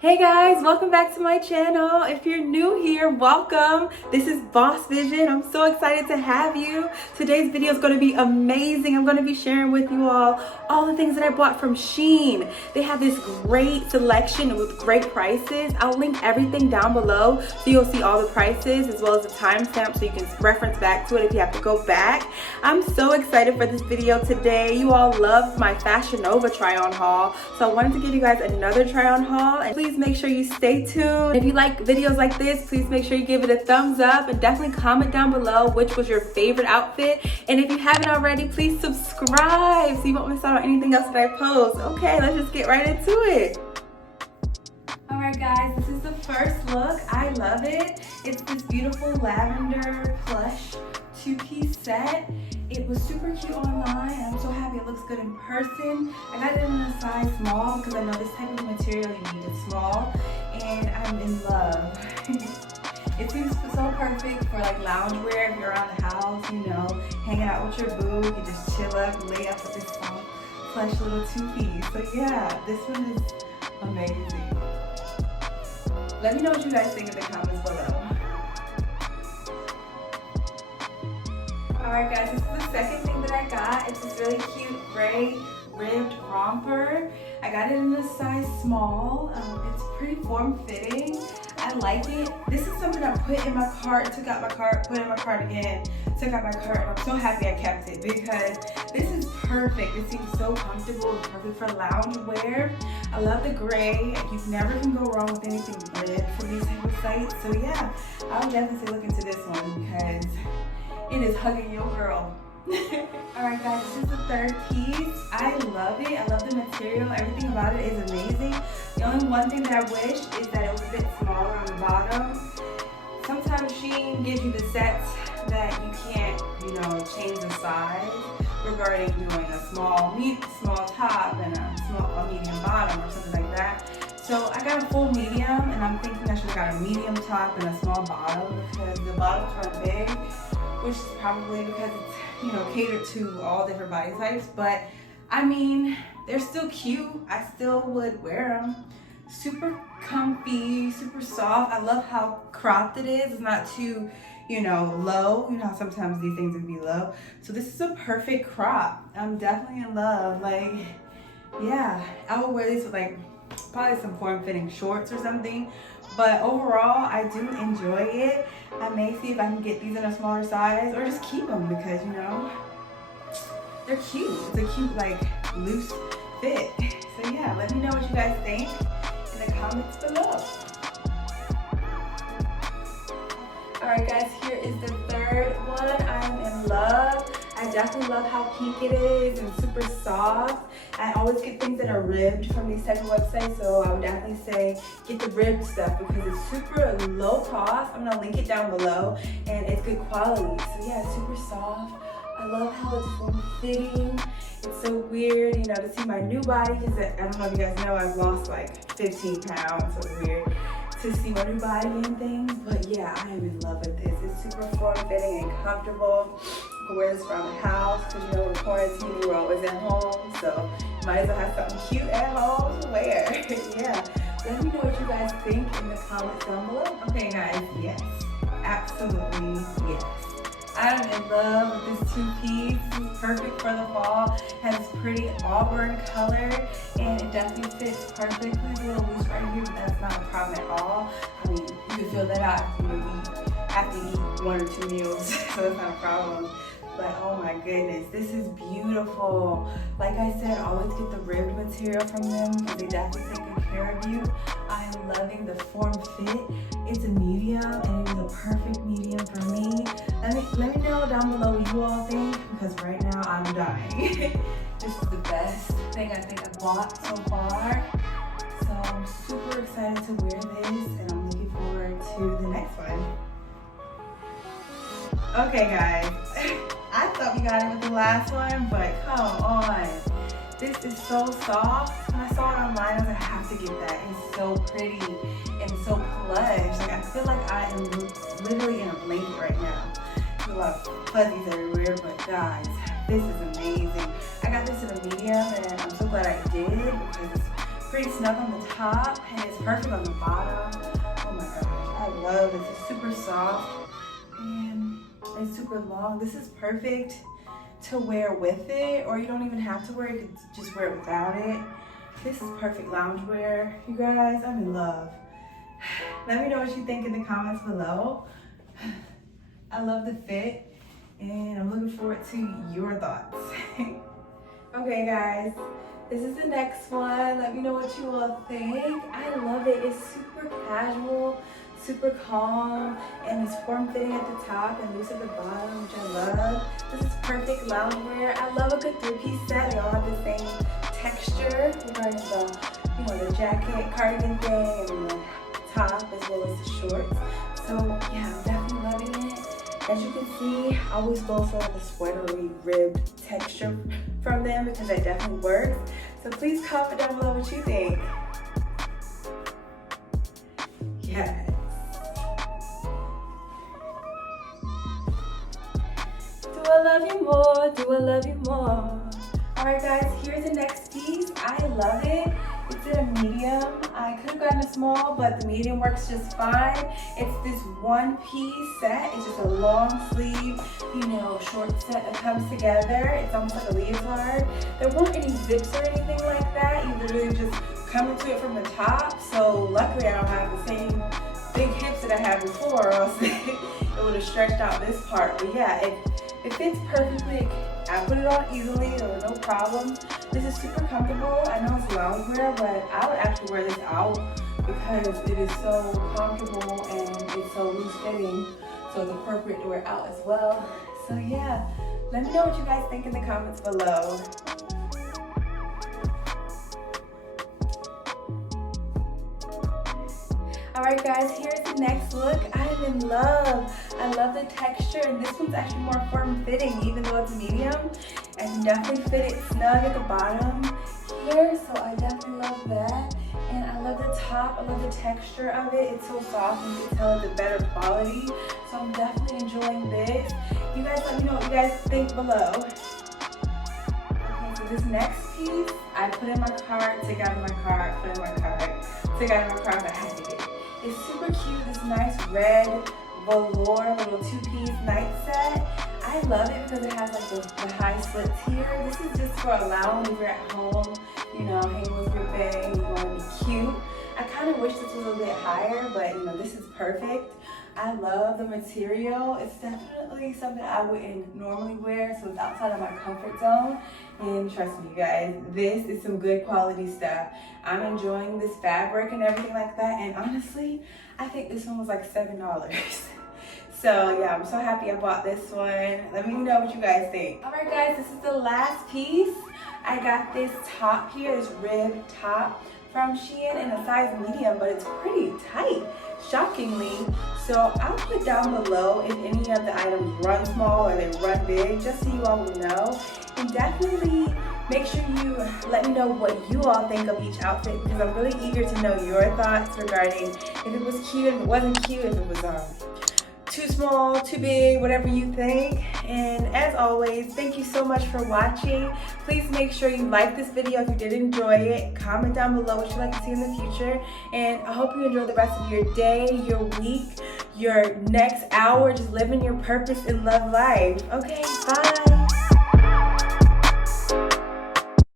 Hey guys, welcome back to my channel. If you're new here, welcome. This is Boss Vision. I'm so excited to have you. Today's video is going to be amazing. I'm going to be sharing with you all the things that I bought from Shein. They have this great selection with great prices. I'll link everything down below so you'll see all the prices as well as the timestamp so you can reference back to it if you have to go back. I'm so excited for this video today. You all loved my Fashion Nova try-on haul, so I wanted to give you guys another try-on haul, and please make sure you stay tuned. If you like videos like this, please make sure you give it a thumbs up and definitely comment down below which was your favorite outfit. And if you haven't already, please subscribe so you won't miss out on anything else that I post. Okay, let's just get right into it. Alright guys, this is the first look. I love it. It's this beautiful lavender plush two-piece set. It was super cute online, and I'm so happy it looks good in person. I got it in a size small because I know this type of material you need it small, and I'm in love. It seems so perfect for like loungewear if you're around the house, you know, hanging out with your boo. You just chill up, lay up with this small plush little two-piece. So yeah, this one is amazing. Let me know what you guys think in the comments below. Alright guys, this is the second thing that I got. It's this really cute gray ribbed romper. I got it in a size small. It's pretty form-fitting. I like it. This is something I put in my cart, took out my cart, put in my cart again, took out my cart, and I'm so happy I kept it because this is perfect. It seems so comfortable. It's perfect for loungewear. I love the gray. You never can go wrong with anything ribbed from these type of sites. So yeah, I would definitely say look into this one because it is hugging your girl. Alright guys, this is the third piece. I love it. I love the material. Everything about it is amazing. The only one thing that I wish is that it was a bit smaller on the bottom. Sometimes Shein gives you the sets that you can't, you know, change the size regarding doing a small top and a medium bottom or something like that. So I got a full medium, and I'm thinking I should have got a medium top and a small bottom because the bottoms are big, which is probably because it's, you know, catered to all different body types. But I mean, they're still cute. I still would wear them. Super comfy, super soft. I love how cropped it is. It's not too, you know, low. You know how sometimes these things would be low. So this is a perfect crop. I'm definitely in love. Like, yeah, I would wear these with like probably some form-fitting shorts or something. But overall, I do enjoy it. I may see if I can get these in a smaller size or just keep them because, you know, they're cute. It's a cute, like, loose fit. So yeah, let me know what you guys think in the comments below. Alright guys, here is the third one. I'm in love. I definitely love how pink it is and super soft. I always get things that are ribbed from these type of websites, so I would definitely say get the ribbed stuff because it's super low cost. I'm gonna link it down below, and it's good quality. So yeah, it's super soft. I love how it's form-fitting. It's so weird, you know, to see my new body because I don't know if you guys know I've lost like 15 pounds, so it's weird to see my new body and things. But yeah, I am in love with this. It's super form-fitting and comfortable. You can wear this around the house because, you know, we're quarantining, we're always at home, so you might as well have something cute at home to wear. Yeah, let me know what you guys think in the comments down below. Okay guys, yes, absolutely yes. I'm in love with this two-piece. This is perfect for the fall. It has this pretty auburn color, and it definitely fits perfectly. It's a little loose right here, but that's not a problem at all. I mean, you can feel that out after you eat 1 or 2 meals, so that's not a problem. But oh my goodness, this is beautiful. Like I said, always get the ribbed material from them because they definitely take good care of you. I'm loving the form fit. It's a medium, and it is a perfect medium for me. Let me know down below what you all think because right now I'm dying. This is the best thing I think I've bought so far. So I'm super excited to wear this, and I'm looking forward to the next one. Okay guys, I thought we got it with the last one, but come on. This is so soft. When I saw it online, I was like, I have to get that. It's so pretty and so plush. Like, I feel like I am literally in a blanket right now. There's a lot of fuzzies everywhere, but guys, this is amazing. I got this in a medium, and I'm so glad I did because it's pretty snug on the top and it's perfect on the bottom. Oh my gosh, I love this. It's super soft and it's super long. This is perfect to wear with it, or you don't even have to wear it. You could just wear it without it. This is perfect loungewear. You guys, I'm in love. Let me know what you think in the comments below. I love the fit and I'm looking forward to your thoughts. Okay guys, this is the next one. Let me know what you all think. I love it. It's super casual, super calm, and it's form-fitting at the top and loose at the bottom, which I love. This is perfect loungewear. I love a good three-piece set. They all have the same texture regarding the jacket, cardigan thing, and the top as well as the shorts. So yeah, I'm definitely loving it. As you can see, I always go for the sweatery ribbed texture from them because that definitely works. So please comment down below what you think. Yes. Do I love you more? Do I love you more? Alright guys, here's the next piece. I love it. It's in a medium. I could have gotten a small, but the medium works just fine. It's this one-piece set. It's just a long sleeve, short set that comes together. It's almost like a leotard. There weren't any zips or anything like that. You literally just come into it from the top. So luckily I don't have the same big hips that I had before, or else it would have stretched out this part. But yeah, it fits perfectly. I put it on easily, there was no problem. This is super comfortable. I know it's loungewear, but I would actually wear this out because it is so comfortable and it's so loose fitting. So it's appropriate to wear out as well. So yeah, let me know what you guys think in the comments below. Alright guys, here's the next look. I'm in love. I love the texture, and this one's actually more form-fitting even though it's medium. I can definitely fit it snug at the bottom here, so I definitely love that. And I love the top, I love the texture of it. It's so soft and you can tell it's a better quality. So I'm definitely enjoying this. You guys let me know what you guys think below. Okay, so this next piece, I put in my cart, took out of my cart, put in my cart, took out of my cart, but I had to get it. It's super cute, this nice red velour little two-piece night set. I love it because it has like the high slits here. This is just for a lounge if you're at home, hanging with your bae, you want to be cute. I kind of wish this was a bit higher, but this is perfect. I love the material. It's definitely something I wouldn't normally wear, so it's outside of my comfort zone. And trust me, guys, this is some good quality stuff. I'm enjoying this fabric and everything like that. And honestly, I think this one was like $7. So yeah, I'm so happy I bought this one. Let me know what you guys think. All right, guys, this is the last piece. I got this top here, this rib top from Shein in a size medium, but it's pretty tight, shockingly. So I'll put down below if any of the items run small or they run big, just so you all will know. And definitely make sure you let me know what you all think of each outfit, because I'm really eager to know your thoughts regarding if it was cute, if it wasn't cute, if it was too small, too big, whatever you think. And as always, thank you so much for watching. Please make sure you like this video if you did enjoy it. Comment down below what you'd like to see in the future. And I hope you enjoy the rest of your day, your week, your next hour, just living your purpose and love life. Okay, bye.